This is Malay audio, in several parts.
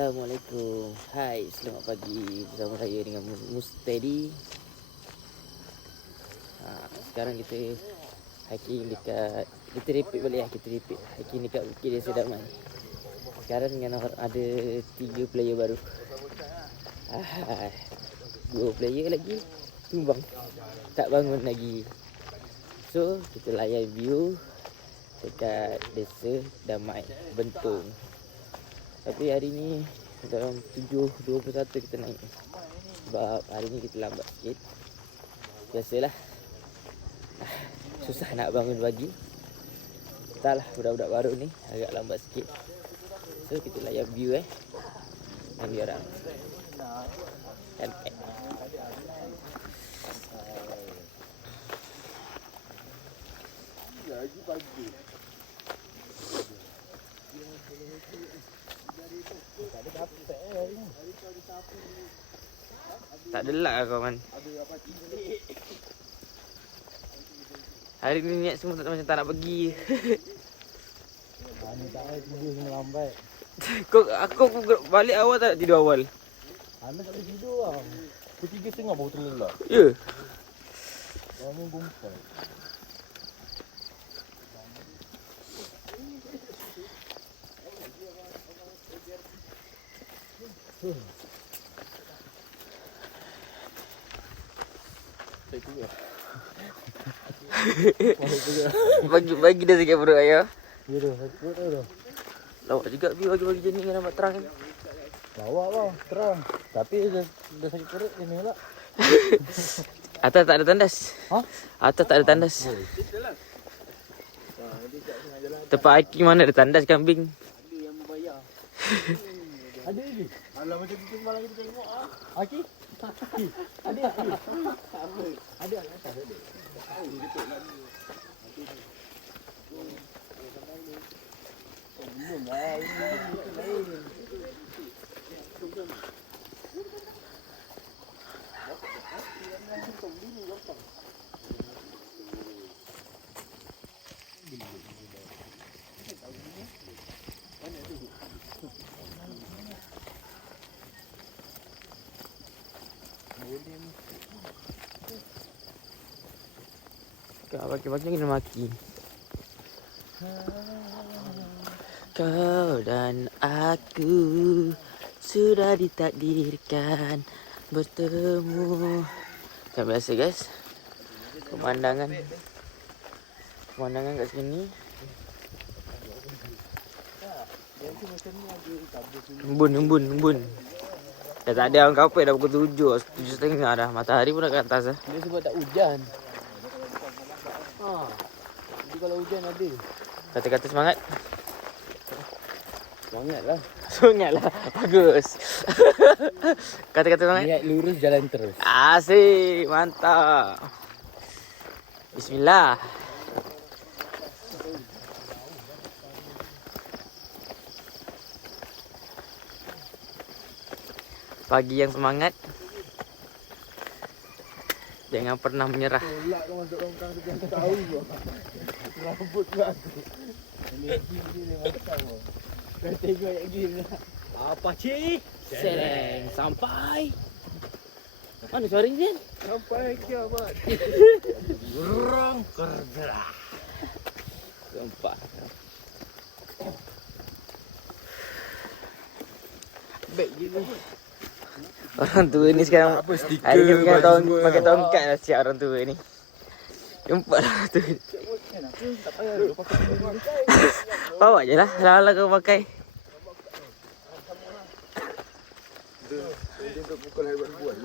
Assalamualaikum. Hai, selamat pagi bersama saya dengan Mustedi. Sekarang kita hiking dekat, kita repeat balik lah, hiking dekat Bukit Desa Damai. Sekarang dengan ada 3 player baru. 2 player lagi tumbang, tak bangun lagi. So kita layan view dekat Desa Damai Bentong. Tapi hari ni dalam 7.21 kita naik. Sebab hari ni kita lambat sikit. Biasalah, susah nak bangun pagi. Entahlah, budak-budak baru ni agak lambat sikit. So kita layan view dengan diorang. Cantik. Lagi pagi. Tak ada luck lah kawan. Hari ni niat semua macam tak nak pergi. Mana tak ada tidur semua lambat. Aku balik awal tak nak tidur awal. Mana tak boleh tidur lah. Pukul 3.30 baru terlelap. Ya. Bangun gumpai. Bagi dia sikit perut ayah. Ya dah, sakit dah. Lawak juga view pagi-pagi je ni kan nampak terang. Bawa lah, terang. Tapi dah sakit perut ni lah. Atas tak ada tandas. Ha? Atas tak ada tandas. Tempat hiking mana ada tandas kambing? Ada yang membayar. Ada lagi? Alah macam kita semalam kita tengok ah. Aki? Ada aki? Ada atas ada. Belum lah, ini Kau pagi-pagi kena maki. Kau dan aku sudah ditakdirkan bertemu. Macam biasa guys, pemandangan kat sini embun. Dah tak ada orang kapal dah pukul 7.30 dah. Matahari pun dah kat atas dah. dia sebab tak hujan. Jadi kalau hujan ada. Kata-kata semangat. Semangatlah. Semangatlah. Bagus. Kata-kata semangat. Niat lurus jalan terus. Asyik, mantap. Bismillah. Pagi yang semangat. Jangan pernah menyerah. Tolak kau masuk longkang sekian tahun kau. Rambut kau tu. Energi ni macam kau. Kau tengok yang gini lah. Apa cik? Sereng sampai. Mana suara ni kan? Sampai kiamat. Burung kerja. Nampak. Baik je ni. Orang tua ni sekarang apa stiker hari ni pakai semua. tongkat lah siap orang tua ni. Jumpa lah tu. Tak payah dulu pakai bulu. Bawa je lah. Lala kau pakai. Dia untuk pukul haiwan buas.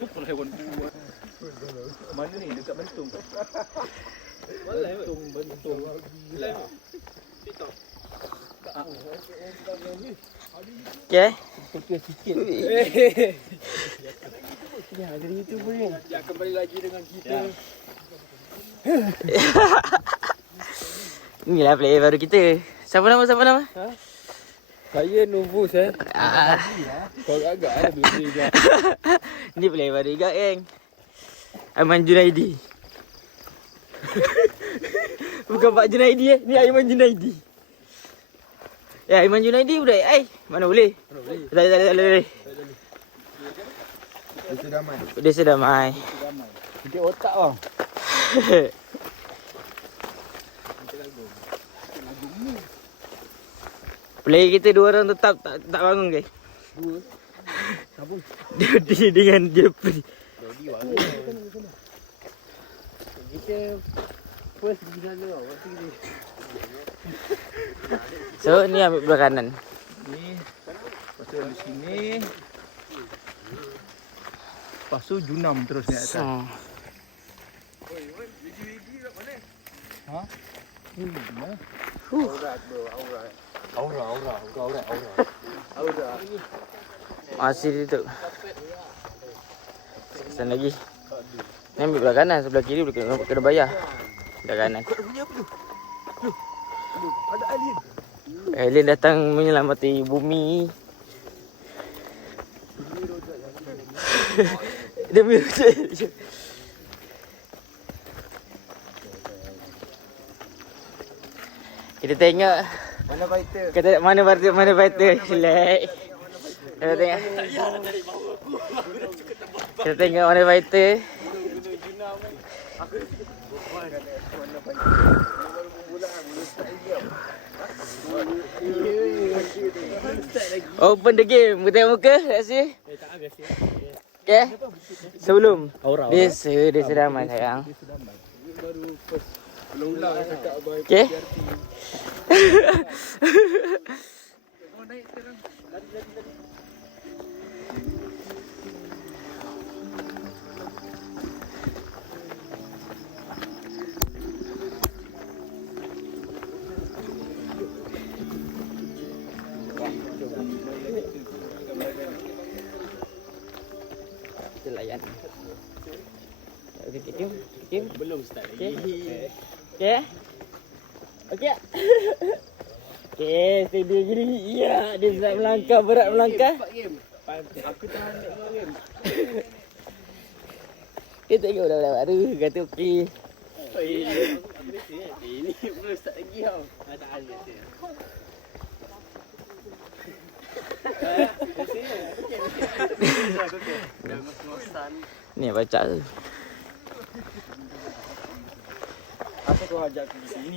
Pukul haiwan buas. Mana ni? Dekat Bentung. Bentung. Okay. Sikit. Ya, dari itu boleh. Ya, kembali lagi dengan kita. Inilah player baru kita. Siapa nama? Ha? Saya Novus Kau agak ada beli dia. Ni player baru juga geng. Aiman Junaidi. Bukan Pak Junaidi Ni Aiman Junaidi. Ya, Iman Junaidi budak ai. Mana boleh? Tak boleh. Itu damai. Dia sedamai. Kita otak bang. Player kita 2 orang tetap tak bangun guys. Dua. Sabun. Dia dengan dia pergi. Jadi bangun. Kita first pergi sana tau. Lepas tu kita So ni ambil belah kanan. ni. Lepas tu di sini. Lepas tu Junam terus naik atas. Ha? Ni mana? Aurat bro, aurat. Aurat. Masih dia tu. Sana lagi. Ni ambil belah kanan, sebelah kiri kena bayar. Belah kanan. Bunyi apa tu? Ada alien. Alien datang menyelamati bumi. Dia mirip. Kita tengok Mana fighter? mana fighter. Relax. Kita tengok. Kita tengok mana fighter. Open the game. Kita tengok muka. Let's see. Okay. Sebelum. Dia sedang main sayang. Okay. Kita layan. Okey, Kim. Belum start Okey. lagi. Okey. Okey. Okey, steady gini. Ya, dia sedang melangkah, berat melangkah. Aku tahan game. Dia tengok dah baru kata okey. Ini belum start lagi tau. Tak ada. Ni baca tu. Apa kau ajak aku di sini?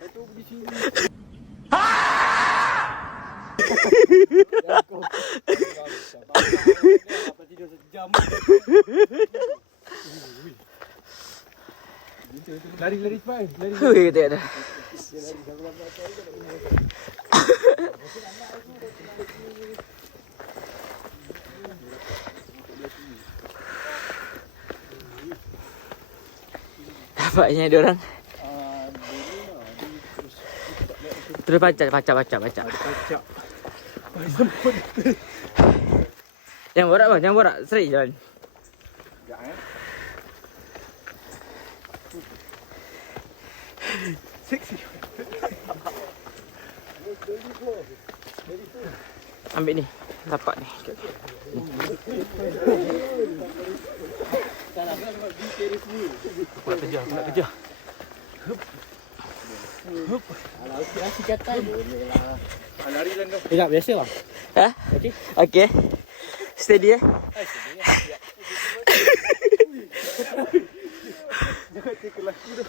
Aku di sini. Apa tidur sejam? Lari cepat. Hui, tengok dah. Nampaknya ada orang. Terus baca. Kacak. Jangan borak bang, jangan borak. Serik jalan. Sekejap Seksi. Ambil ni. Tapak ni. Nak kejar. Asyik kata boleh lah. Lari lah kau. Tak biasa bang. Ha? Okey. Steady eh. Jangan take lagi dah.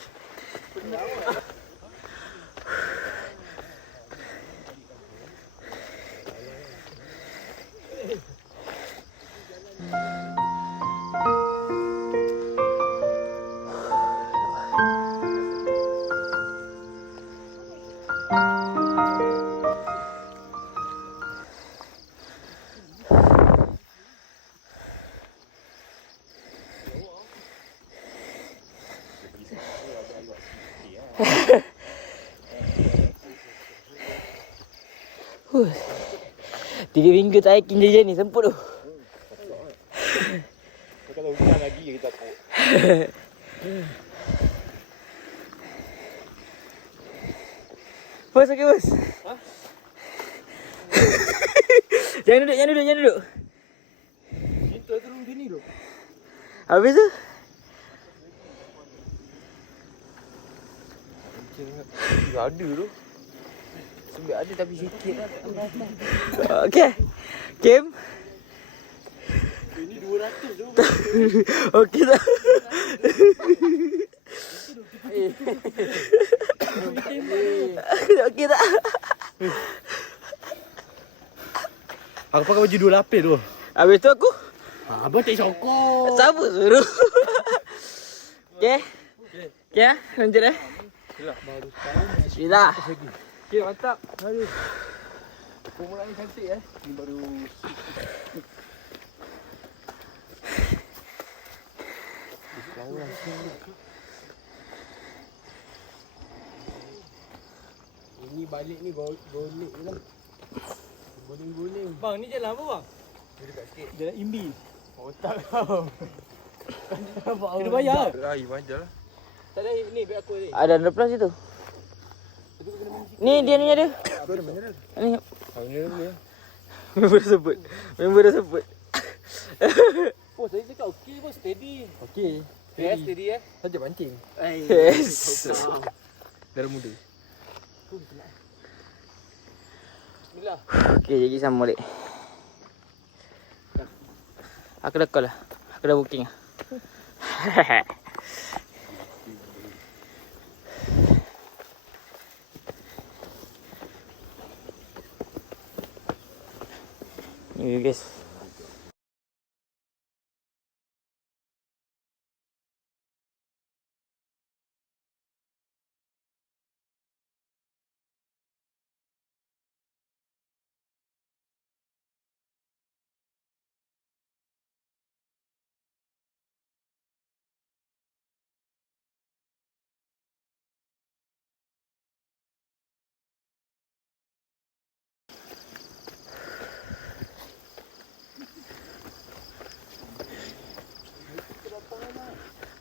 Huh. 3 minggu tak hiking je ni semput tu. Kalau hujan lagi kita pot. Bos, okey bos. Ha? Jangan duduk. Kita turun sini tu. Habis tu? Ada tu. Sebab ada tapi sikit lah. Okey. Game. Ini 200 tu. Okey tak? Okey tak? Aku pakai baju 2 lapis tu. Habis tu aku Abang tak sokong. siapa suruh? Okey. Okey ah, lanjut eh. Baru sekarang. Bismillah. Okey, mantap. Aduh. Permulaan ni cantik Ni baru ini balik ni golek je lah. Guling-guling. Bang, ni jalan apa bang? Dia dekat sikit. Jalan Imbi. Otak kau. Kena bayar. Air macam lah. Tak ada ni biar aku ni. Ada 100 itu. Ni dia ni ada. Apa ada mana? Ni Ini dulu ya. member dah sebut. Member dah sebut. Bos, saya cakap okey bos, steady. Okey. Yes, steady Saja pancing. Yes. Darah muda. Bismillah. Okey, jadi sama balik. Aku dah call lah. Aku dah booking lah. Ni guys.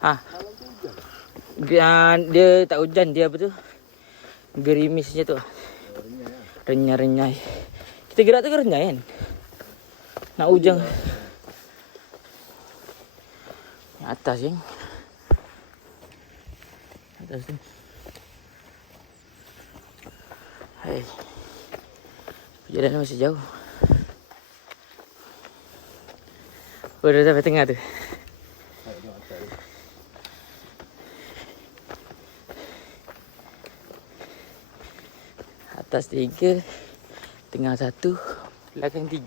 Ha. Dia tak hujan, dia apa tu? Gerimis macam tu. Renyai-renyai. Kita gerak tu ke renyai kan? Nak hujan. Atas je. Atas tu. Hai. Perjalanan masih jauh. Dah sampai tengah tu. Atas 3, tengah 1, belakang 3.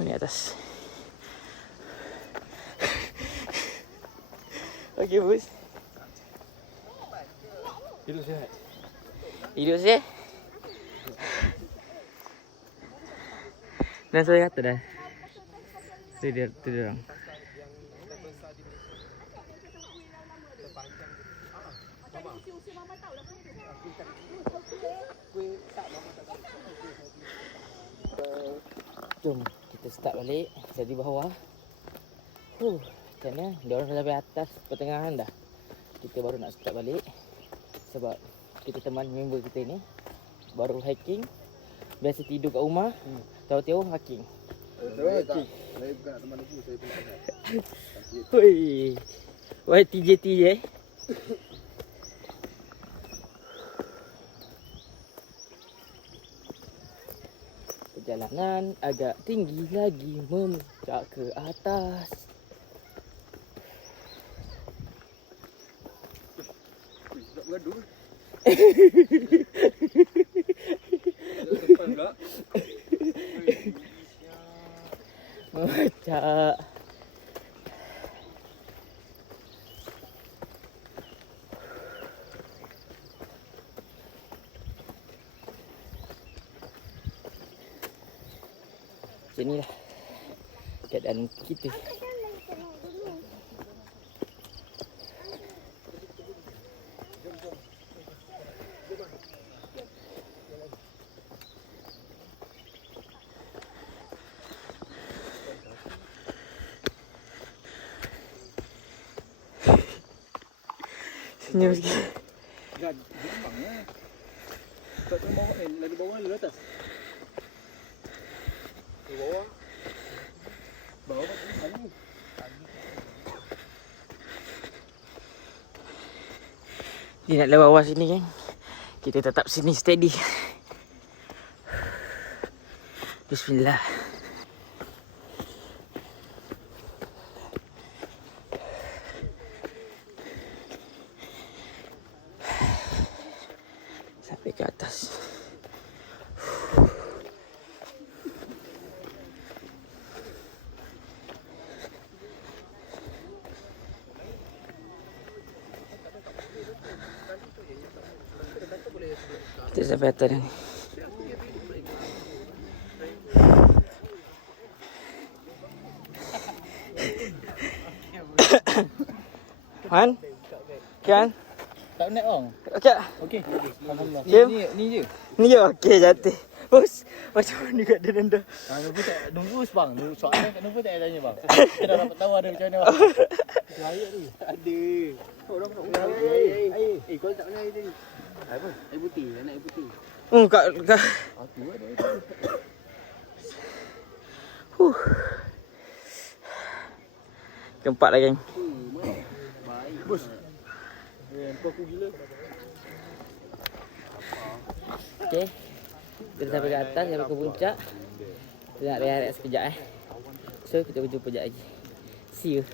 Ni atas. Okey bos. Hidup sihat. Hidup sihat. Dan saya kata dah. Tu dia orang. Jom kita start balik. Saya di bawah. Macam mana? Dia orang dah sampai atas pertengahan dah. Kita baru nak start balik. Sebab kita teman member kita ni baru hiking. Biasa tidur kat rumah. Tahu-tahu hiking. Hiking. Saya bukan nak teman aku, saya pun tak. Hui. YTJT je. Perjalanan agak tinggi lagi memuncak ke atas. Tak bergaduh. Memuncak. Macam inilah keadaan kita. Senyum sikit. Gad, gampang ya. Kau tu bawah lagi bawah lagi atas. Di bawah. Bawah mana ni? Dia nak lewat bawah sini kan. Kita tetap sini steady. Bismillah. Sampai ke atas. Kita sampai atas ni. Han? Kan? Tak naik ong. Okey. Okey. Alhamdulillah. Jom. Ni je. Ni je okey cantik. Bos, macam mana kat dia nanda? Nunggu tak nunggu bang. Soalan kat nunggu tak tanya bang. Kita dah dapat tahu ada macam mana. Air ni. Tak ada. Orang nak air. Kau tak nak air tadi. Apa? Air putih, nak air putih. Kat Aku ada air. Keempat lagi. Baik. Bos. Aku gila. Okey. Kita sampai ke atas, sampai ke puncak. Kita nak rehat sekejap So kita berjumpa sekejap lagi. See you.